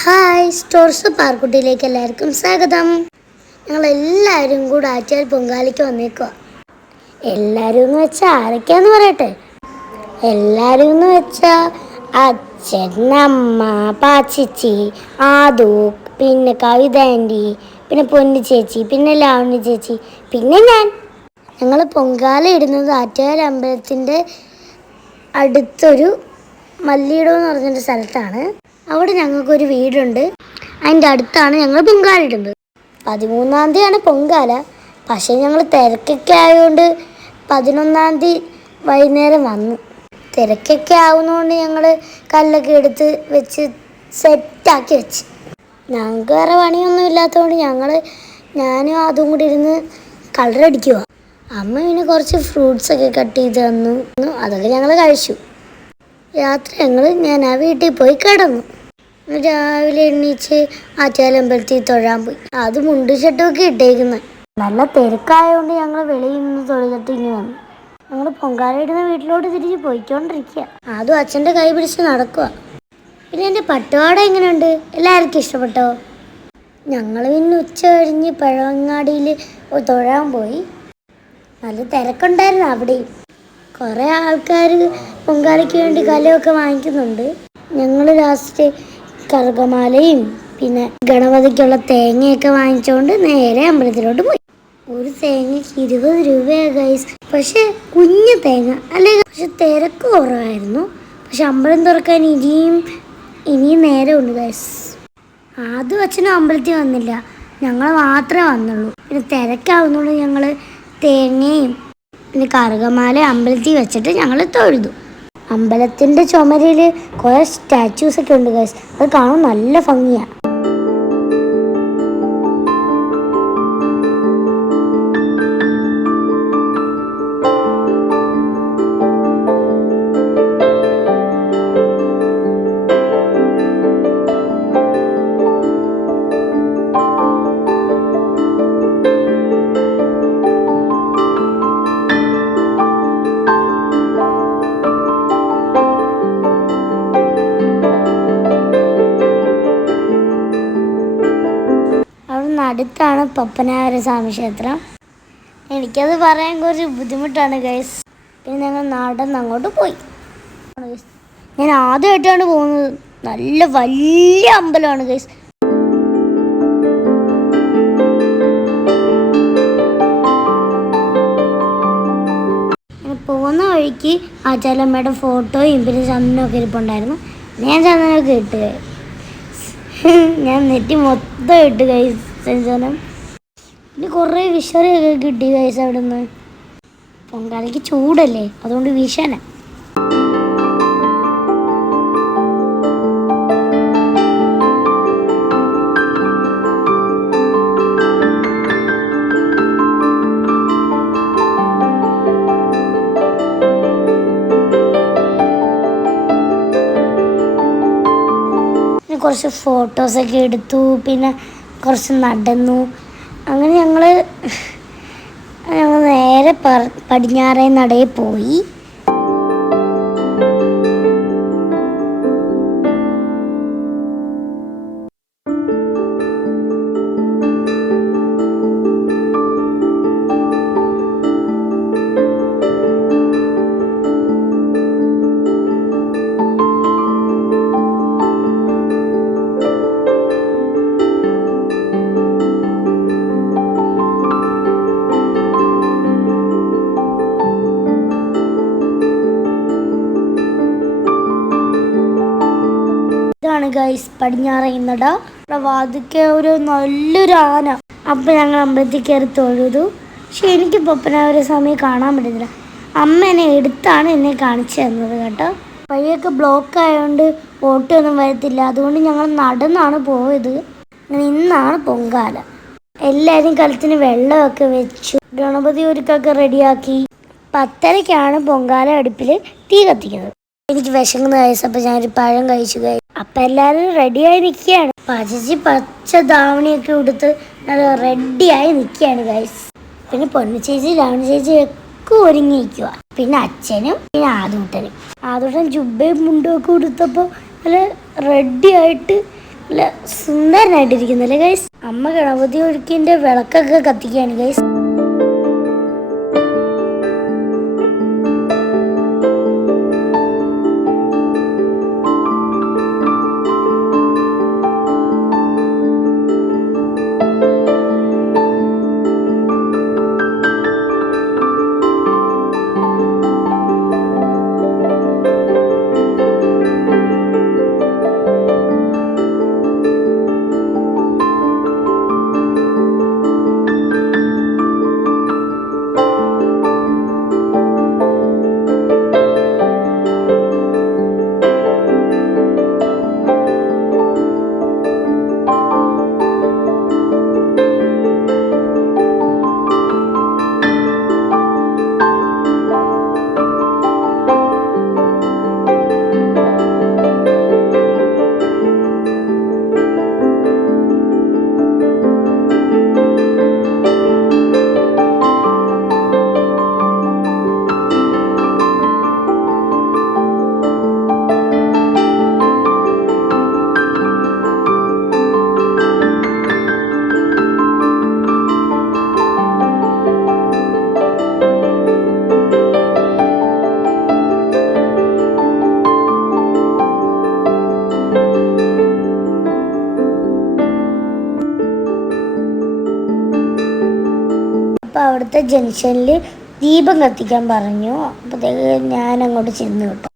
Hi, stores പാർക്കുട്ടിയിലേക്ക് എല്ലാവർക്കും സ്വാഗതം. ഞങ്ങളെല്ലാവരും കൂടെ ആറ്റാൽ പൊങ്കാലയ്ക്ക് വന്നേക്കുക. എല്ലാവരും എന്ന് വെച്ചാൽ ആരൊക്കെയാന്ന് പറയട്ടെ. എല്ലാവരും എന്ന് വെച്ചാൽ അച്ഛൻ, അമ്മ, പാച്ചിച്ചി, ആദു, പിന്നെ കവിത ആൻറ്റി, പിന്നെ പൊന്നു ചേച്ചി, പിന്നെ ലാവണി ചേച്ചി, പിന്നെ ഞാൻ. ഞങ്ങൾ പൊങ്കാല ഇടുന്നത് ആറ്റുകാൽ അമ്പലത്തിൻ്റെ അടുത്തൊരു മല്ലിയിടം എന്ന് പറഞ്ഞൊരു സ്ഥലത്താണ്. അവിടെ ഞങ്ങൾക്കൊരു വീടുണ്ട്. അതിൻ്റെ അടുത്താണ് ഞങ്ങൾ പൊങ്കാല ഇടുന്നത്. 13-ാം തീയതിയാണ് പൊങ്കാല. പക്ഷേ ഞങ്ങൾ തിരക്കൊക്കെ ആയതുകൊണ്ട് 11-ാം തീയതി വൈകുന്നേരം വന്നു. തിരക്കൊക്കെ ആവുന്നതുകൊണ്ട് ഞങ്ങൾ കല്ലൊക്കെ എടുത്ത് വെച്ച് സെറ്റാക്കി വെച്ച്. ഞങ്ങൾക്ക് വേറെ പണിയൊന്നും ഇല്ലാത്തതുകൊണ്ട് ഞാനും അതും കൂടി ഇരുന്ന് കളറടിക്കുക. അമ്മ പിന്നെ കുറച്ച് ഫ്രൂട്ട്സൊക്കെ കട്ട് ചെയ്ത് തന്നു. അതൊക്കെ ഞങ്ങൾ കഴിച്ചു. രാത്രി ഞാൻ ആ വീട്ടിൽ പോയി കിടന്നു. രാവിലെ എണ്ണീച്ച് ആറ്റുകാലമ്പലത്തിൽ തൊഴാൻ പോയി. അത് മുണ്ടും ഷർട്ടുമൊക്കെ ഇട്ടേക്കുന്നത്. നല്ല തിരക്കായതുകൊണ്ട് ഞങ്ങൾ വെളിയിൽ നിന്ന് തൊഴുതിട്ട് ഇനി വന്നു. ഞങ്ങൾ പൊങ്കാല ഇടുന്ന വീട്ടിലോട്ട് തിരിച്ച് പോയിക്കൊണ്ടിരിക്കുക. അതും അച്ഛൻ്റെ കൈ പിടിച്ച് നടക്കുക. പിന്നെ എൻ്റെ പട്ടുപാട എങ്ങനെയുണ്ട്? എല്ലാവർക്കും ഇഷ്ടപ്പെട്ടോ? ഞങ്ങൾ പിന്നെ ഉച്ച കഴിഞ്ഞ് പഴവങ്ങാടിയിൽ തൊഴാൻ പോയി. നല്ല തിരക്കുണ്ടായിരുന്നു അവിടെയും. കുറേ ആൾക്കാർ പൊങ്കാലയ്ക്ക് വേണ്ടി കലയൊക്കെ വാങ്ങിക്കുന്നുണ്ട്. ഞങ്ങൾ ലാസ്റ്റ് കറുകമാലയും പിന്നെ ഗണപതിക്കുള്ള തേങ്ങയൊക്കെ വാങ്ങിച്ചുകൊണ്ട് നേരെ അമ്പലത്തിലോട്ട് പോയി. ഒരു തേങ്ങയ്ക്ക് 20 രൂപയാണ് ഗൈസ്. പക്ഷെ കുഞ്ഞു തേങ്ങ അല്ലേ. പക്ഷെ തിരക്ക് കുറവായിരുന്നു. പക്ഷെ അമ്പലം തുറക്കാൻ ഇനിയും നേരമുണ്ട് ഗൈസ്. ആദ്യം അച്ഛനും അമ്പലത്തിൽ വന്നില്ല, ഞങ്ങൾ മാത്രമേ വന്നുള്ളൂ. പിന്നെ തിരക്കാവുന്നുള്ളൂ. ഞങ്ങൾ തേങ്ങയും പിന്നെ കറുകമാല അമ്പലത്തിൽ വെച്ചിട്ട് ഞങ്ങൾ തൊഴുതു. അമ്പലത്തിൻ്റെ ചുമരിൽ കുറേ സ്റ്റാച്യൂസൊക്കെ ഉണ്ട് ഗൈസ്. അത് കാണാൻ നല്ല ഭംഗിയാണ്. അടുത്താണ് പപ്പനാവര സ്വാമി ക്ഷേത്രം. എനിക്കത് പറയാൻ കുറച്ച് ബുദ്ധിമുട്ടാണ് ഗൈസ്. പിന്നെ ഞങ്ങൾ നടന്ന് അങ്ങോട്ട് പോയി. ഞാൻ ആദ്യമായിട്ടാണ് പോകുന്നത്. നല്ല വലിയ അമ്പലമാണ് ഗൈസ്. പോകുന്ന വഴിക്ക് ആചാര്യമ്മയുടെ ഫോട്ടോയും പിന്നെ ചന്ദനമൊക്കെ ഇരിപ്പുണ്ടായിരുന്നു. ഞാൻ ചന്ദനമൊക്കെ ഇട്ട് ഞാൻ നെറ്റി മൊത്തം ഇട്ട് ഗൈസ് ചന്ദനം. പിന്നെ കുറേ വിഷറിയൊക്കെ കിട്ടി ഗൈസ് അവിടെ നിന്ന്. പൊങ്കാലയ്ക്ക് ചൂടല്ലേ, അതുകൊണ്ട് വിഷന. കുറച്ച് ഫോട്ടോസൊക്കെ എടുത്തു. പിന്നെ കുറച്ച് നടന്നു. അങ്ങനെ ഞങ്ങൾ നേരെ പടിഞ്ഞാറേ നടയിൽ പോയി. ഇതാണ് ഗൈസ് പടിഞ്ഞാറേനട. വാതിക്കെ ഒരു നല്ലൊരു ആന. അപ്പം ഞങ്ങൾ അമ്പലത്തിൽ കയറി തൊഴുതു. പക്ഷെ എനിക്ക് പപ്പനാവര സ്വാമിയെ കാണാൻ പറ്റുന്നില്ല. അമ്മ എന്നെ എടുത്താണ് എന്നെ കാണിച്ചു തന്നത് കേട്ടോ. വഴിയൊക്കെ ബ്ലോക്ക് ആയതുകൊണ്ട് ഓട്ടൊന്നും വരത്തില്ല. അതുകൊണ്ട് ഞങ്ങൾ നടന്നാണ് പോയത്. ഇന്നാണ് പൊങ്കാല. എല്ലാവരും കലത്തിന് വെള്ളമൊക്കെ വെച്ചു. ഗണപതി ഒരുക്കൊക്കെ റെഡിയാക്കി. 10:30-ക്കാണ് പൊങ്കാല അടുപ്പിൽ തീ കത്തിക്കുന്നത്. എനിക്ക് വിശക്കുന്ന ഗൈസ്. അപ്പം ഞാനൊരു പഴം കഴിച്ചു ഗൈസ്. അപ്പം എല്ലാവരും റെഡിയായി നിൽക്കുകയാണ്. പാചിച്ചി പച്ച ധാവണിയൊക്കെ ഉടുത്ത് നല്ല റെഡിയായി നിൽക്കുകയാണ് ഗൈസ്. പിന്നെ പൊന്നു ചേച്ചി ലാവണി ചേച്ചി ഒക്കെ ഒരുങ്ങി നിൽക്കുക. പിന്നെ അച്ഛനും പിന്നെ ആദൂട്ടൻ ജുബയും മുണ്ടും ഒക്കെ ഉടുത്തപ്പോൾ നല്ല റെഡിയായിട്ട് നല്ല സുന്ദരനായിട്ടിരിക്കുന്നല്ലേ ഗൈസ്. അമ്മ ഗണപതി ഒഴുക്കിന്റെ വിളക്കൊക്കെ കത്തിക്കുകയാണ് ഗൈസ്. അപ്പോൾ അവിടുത്തെ ജംഗ്ഷനിൽ ദീപം കത്തിക്കാൻ പറഞ്ഞു. അപ്പോഴത്തേക്ക് ഞാൻ അങ്ങോട്ട് ചെന്ന് കേട്ടോ.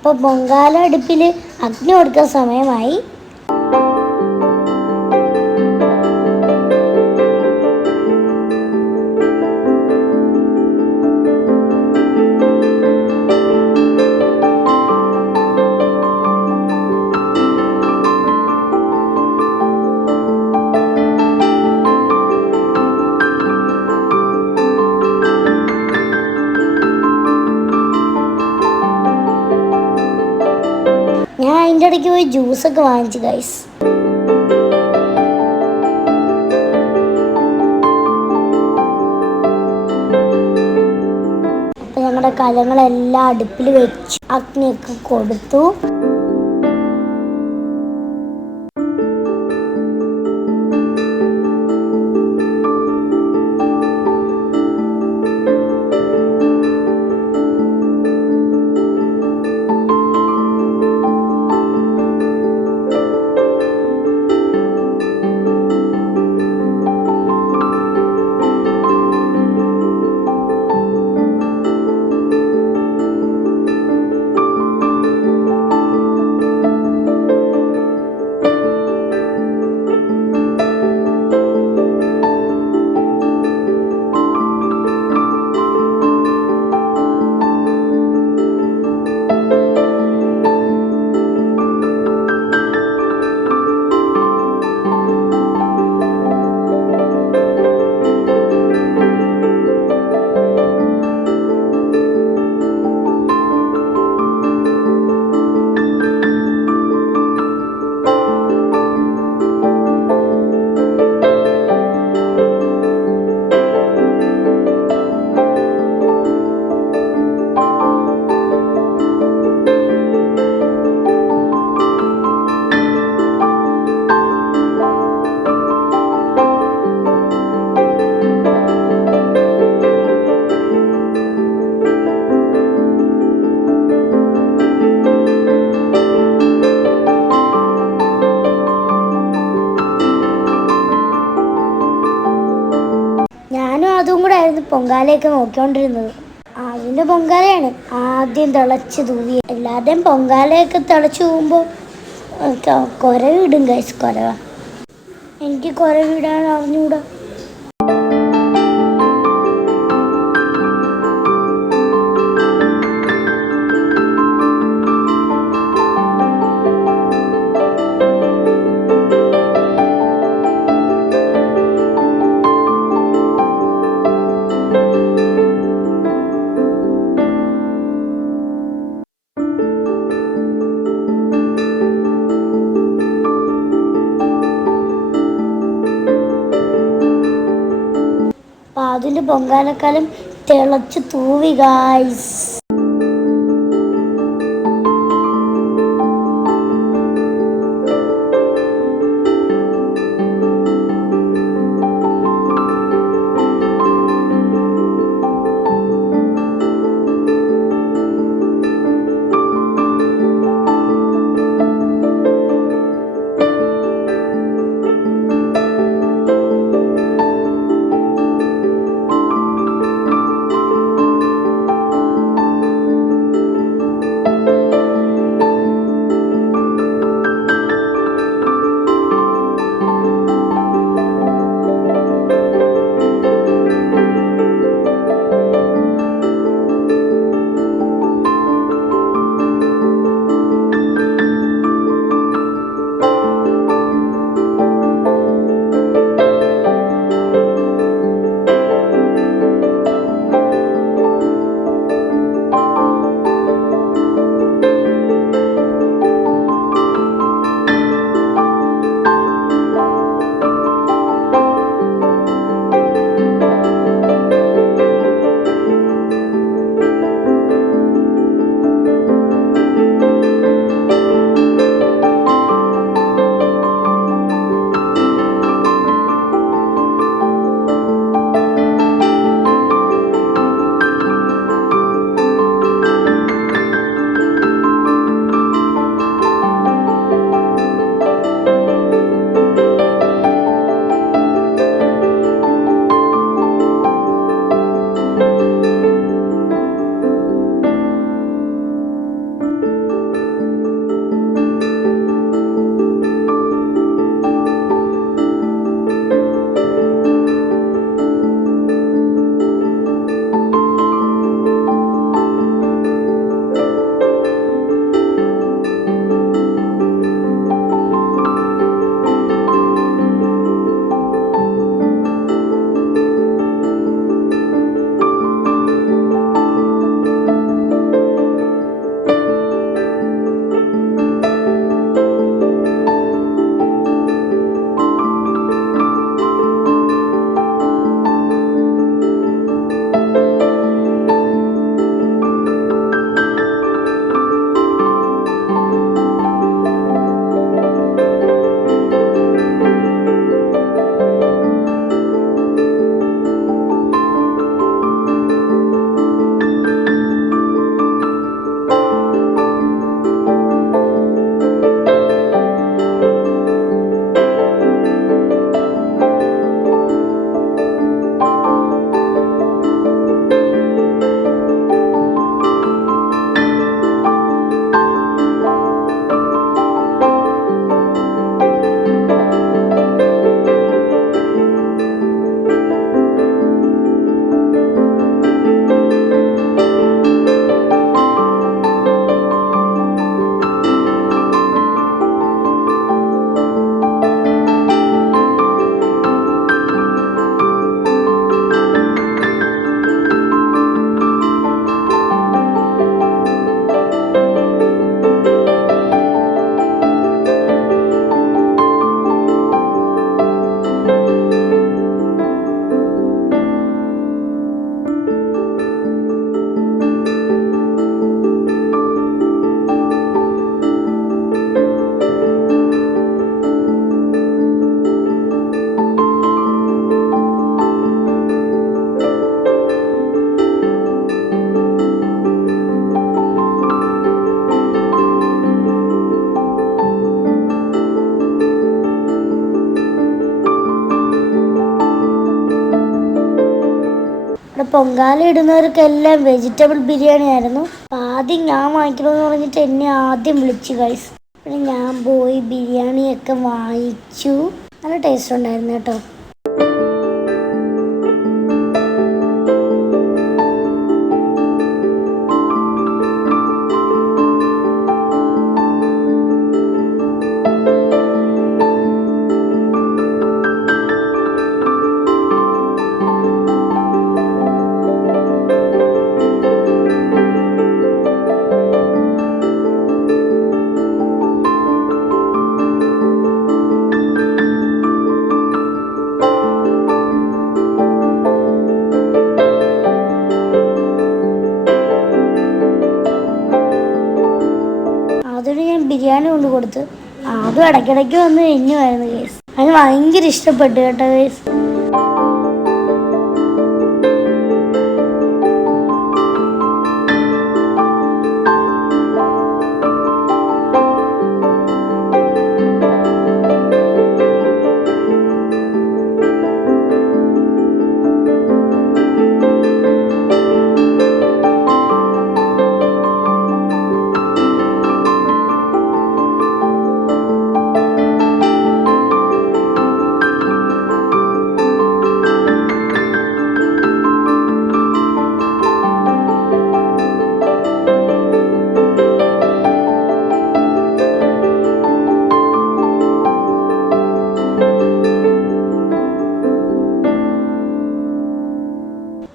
അപ്പോൾ പൊങ്കാല അടുപ്പിൽ അഗ്നി കൊടുക്കാൻ സമയമായി. ഞാൻ അതിൻ്റെ ഇടയ്ക്ക് പോയി ജ്യൂസൊക്കെ വാങ്ങിച്ചു ഗൈസ്. അപ്പം ഞങ്ങളുടെ കലങ്ങളെല്ലാം അടുപ്പിൽ വെച്ച് അഗ്നിയൊക്കെ കൊടുത്തു. പൊങ്കാലയൊക്കെ നോക്കിക്കൊണ്ടിരുന്നത്. അതിൻ്റെ പൊങ്കാലയാണ് ആദ്യം തിളച്ച് തൂവി. എല്ലാവരുടെയും പൊങ്കാലയൊക്കെ തിളച്ച് തൂവുമ്പോൾ കുരവിടും ഗൈസ്. എനിക്ക് കുരവിടാൻ അറിഞ്ഞൂടാ. അതിൻ്റെ പൊങ്കാലക്കാലം തിളച്ച് തൂവി ഗായ്സ്. പൊങ്കാല ഇടുന്നവർക്കെല്ലാം വെജിറ്റബിൾ ബിരിയാണി ആയിരുന്നു. ആദ്യം ഞാൻ വാങ്ങിക്കണമെന്ന് പറഞ്ഞിട്ട് എന്നെ ആദ്യം വിളിച്ചു ഗൈസ്. പിന്നെ ഞാൻ പോയി ബിരിയാണിയൊക്കെ വാങ്ങിച്ചു. നല്ല ടേസ്റ്റ് ഉണ്ടായിരുന്നു കേട്ടോ. അതിന് ഞാൻ ബിരിയാണി കൊണ്ട് കൊടുത്ത് അതും ഇടയ്ക്കിടയ്ക്ക് വന്ന് കഴിഞ്ഞുമായിരുന്നു കേസ്. അതിന് ഭയങ്കര ഇഷ്ടപ്പെട്ടു കേട്ടോ കേസ്.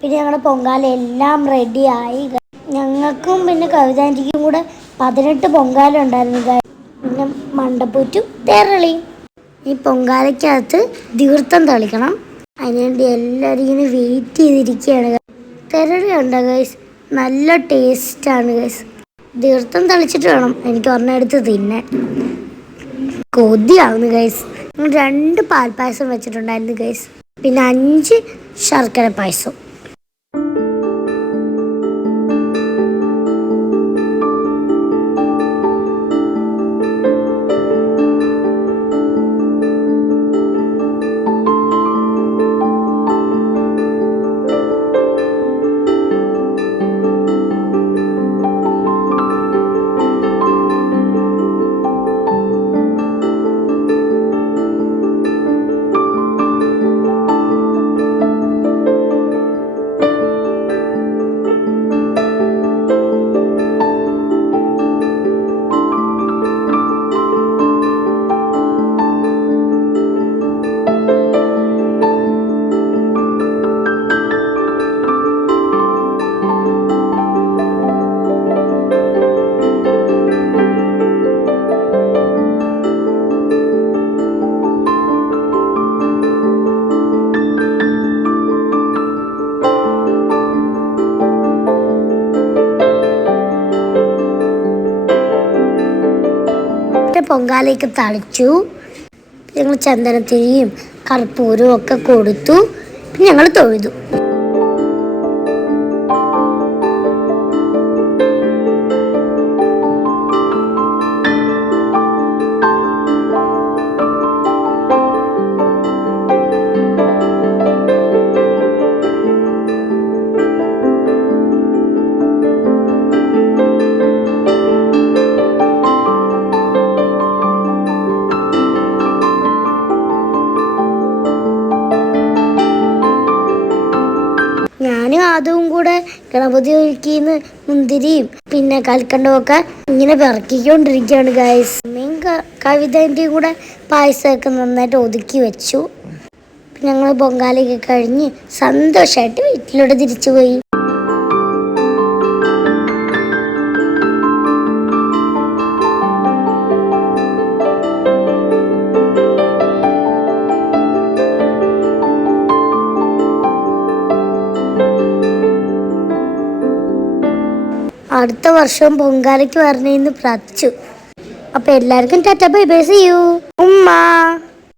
പിന്നെ ഞങ്ങളുടെ പൊങ്കാല എല്ലാം റെഡിയായി. ഞങ്ങൾക്കും പിന്നെ കവിതാൻ്റിക്കും കൂടെ 18 പൊങ്കാല ഉണ്ടായിരുന്നു. പിന്നെ മണ്ടപ്പൂറ്റു തേരളി. ഈ പൊങ്കാലയ്ക്കകത്ത് തീർത്ഥം തളിക്കണം. അതിനുവേണ്ടി എല്ലാവരും ഇങ്ങനെ വെയിറ്റ് ചെയ്തിരിക്കുകയാണ്. തെരളി ഉണ്ടോ ഗൈസ്? നല്ല ടേസ്റ്റാണ് ഗൈസ്. തീർത്ഥം തളിച്ചിട്ട് വേണം എനിക്ക് ഒരെണ്ണം എടുത്ത് തിന്നാൻ. കൊതിയാവുന്നു ഗൈസ്. 2 പാൽപ്പായസം വെച്ചിട്ടുണ്ടായിരുന്നു ഗൈസ്. പിന്നെ 5 ശർക്കര പായസം. പൊങ്കാലയൊക്കെ തളിച്ചു. ഞങ്ങൾ ചന്ദനത്തിരിയും കർപ്പൂരവും ഒക്കെ കൊടുത്തു. പിന്നെ ഞങ്ങൾ തൊഴുതു. ഞാനും അതും കൂടെ ഗണപതി ഒരുക്കിന്ന് മുന്തിരിയും പിന്നെ കൽക്കണ്ടവും ഒക്കെ ഇങ്ങനെ പിറക്കിക്കൊണ്ടിരിക്കുകയാണ് ഗൈസ്. കവിതേൻ്റെയും കൂടെ പായസമൊക്കെ നന്നായിട്ട് ഒതുക്കി വെച്ചു. ഞങ്ങൾ പൊങ്കാലയൊക്കെ കഴിഞ്ഞ് സന്തോഷമായിട്ട് വീട്ടിലൂടെ തിരിച്ചു പോയി. അടുത്ത വർഷം പൊങ്കാലയ്ക്ക് വരണേന്ന് പ്രാർത്ഥിച്ചു. അപ്പോൾ എല്ലാവർക്കും tata bye bye, see you. ഉമ്മ.